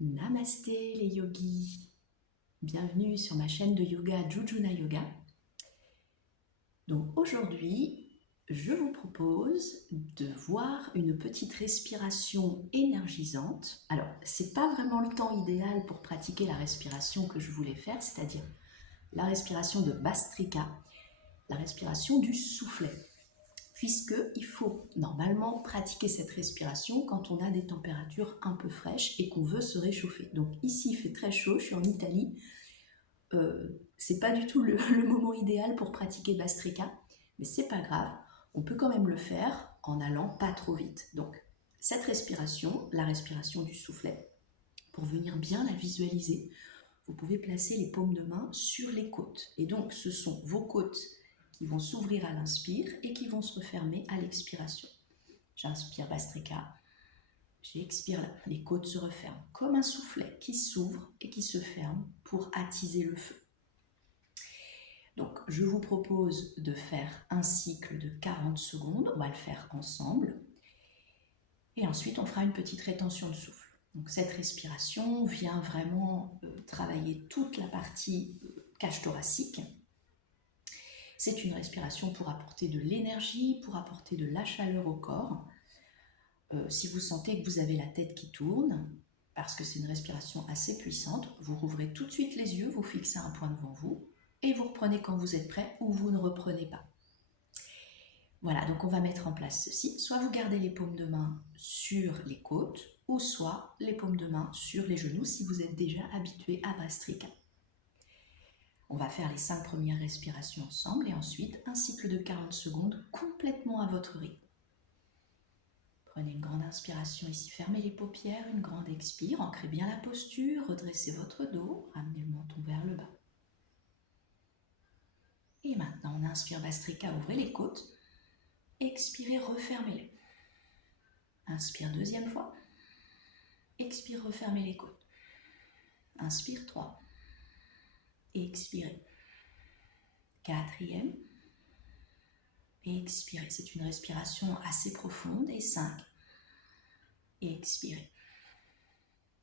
Namasté les yogis, bienvenue sur ma chaîne de yoga Jujuna Yoga. Donc aujourd'hui, je vous propose de voir une petite respiration énergisante. Alors, c'est pas vraiment le temps idéal pour pratiquer la respiration que je voulais faire, c'est-à-dire la respiration de Bhastrika, la respiration du soufflet. Puisqu'il faut normalement pratiquer cette respiration quand on a des températures un peu fraîches et qu'on veut se réchauffer. Donc ici il fait très chaud, je suis en Italie, c'est pas du tout le moment idéal pour pratiquer Bhastrika, mais c'est pas grave, on peut quand même le faire en allant pas trop vite. Donc cette respiration, la respiration du soufflet, pour venir bien la visualiser, vous pouvez placer les paumes de main sur les côtes. Et donc ce sont vos côtes qui vont s'ouvrir à l'inspire et qui vont se refermer à l'expiration. J'inspire Bhastrika, j'expire, les côtes se referment comme un soufflet qui s'ouvre et qui se ferme pour attiser le feu. Donc je vous propose de faire un cycle de 40 secondes, on va le faire ensemble et ensuite on fera une petite rétention de souffle. Donc cette respiration vient vraiment travailler toute la partie cage thoracique. C'est une respiration pour apporter de l'énergie, pour apporter de la chaleur au corps. Si vous sentez que vous avez la tête qui tourne, parce que c'est une respiration assez puissante, vous rouvrez tout de suite les yeux, vous fixez un point devant vous et vous reprenez quand vous êtes prêt ou vous ne reprenez pas. Voilà, donc on va mettre en place ceci. Soit vous gardez les paumes de main sur les côtes ou soit les paumes de main sur les genoux si vous êtes déjà habitué à Bhastrika. On va faire les 5 premières respirations ensemble et ensuite un cycle de 40 secondes complètement à votre rythme. Prenez une grande inspiration ici, fermez les paupières, une grande expire, ancrez bien la posture, redressez votre dos, ramenez le menton vers le bas. Et maintenant on inspire Bhastrika, ouvrez les côtes, expirez, refermez-les. Inspire deuxième fois, expire, refermez les côtes. Inspire 3, expirez. Quatrième, expirez, c'est une respiration assez profonde et 5. Expirez.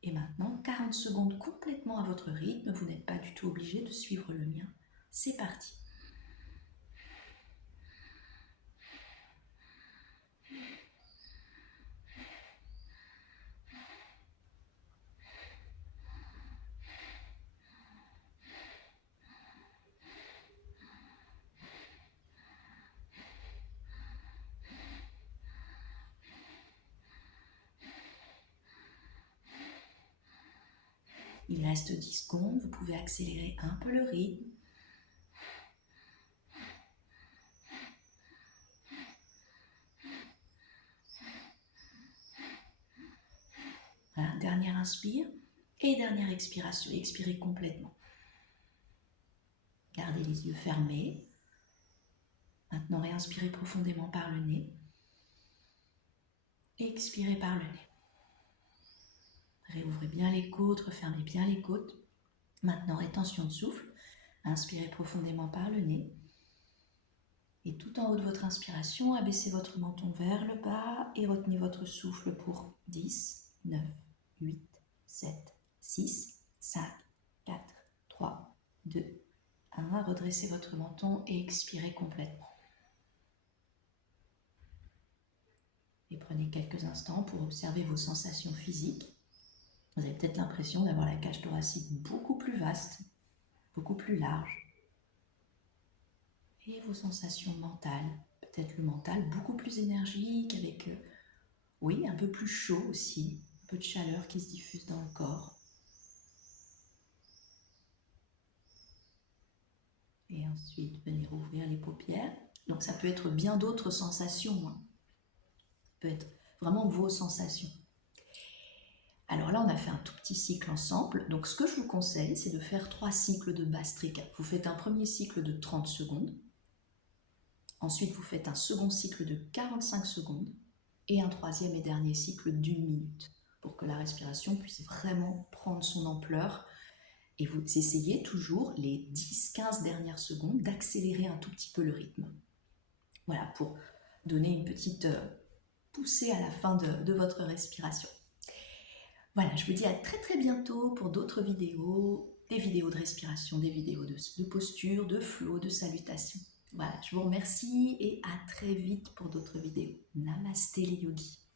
Et maintenant, 40 secondes complètement à votre rythme, vous n'êtes pas du tout obligé de suivre le mien. C'est parti. Il reste 10 secondes, vous pouvez accélérer un peu le rythme. Voilà, dernière inspire et dernière expiration. Expirez complètement. Gardez les yeux fermés. Maintenant, réinspirez profondément par le nez. Expirez par le nez. Réouvrez bien les côtes, refermez bien les côtes. Maintenant, rétention de souffle. Inspirez profondément par le nez. Et tout en haut de votre inspiration, abaissez votre menton vers le bas et retenez votre souffle pour 10, 9, 8, 7, 6, 5, 4, 3, 2, 1. Redressez votre menton et expirez complètement. Et prenez quelques instants pour observer vos sensations physiques. Vous avez peut-être l'impression d'avoir la cage thoracique beaucoup plus vaste, beaucoup plus large. Et vos sensations mentales, peut-être le mental beaucoup plus énergique, avec un peu plus chaud aussi, un peu de chaleur qui se diffuse dans le corps. Et ensuite, venez rouvrir les paupières. Donc ça peut être bien d'autres sensations. Ça peut être vraiment vos sensations. Alors là, on a fait un tout petit cycle ensemble. Donc ce que je vous conseille, c'est de faire 3 cycles de Bhastrika. Vous faites un premier cycle de 30 secondes. Ensuite, vous faites un second cycle de 45 secondes. Et un troisième et dernier cycle d'1 minute. Pour que la respiration puisse vraiment prendre son ampleur. Et vous essayez toujours les 10-15 dernières secondes d'accélérer un tout petit peu le rythme. Voilà, pour donner une petite poussée à la fin de votre respiration. Voilà, je vous dis à très très bientôt pour d'autres vidéos, des vidéos de respiration, des vidéos de posture, de flow, de salutation. Voilà, je vous remercie et à très vite pour d'autres vidéos. Namasté les yogis.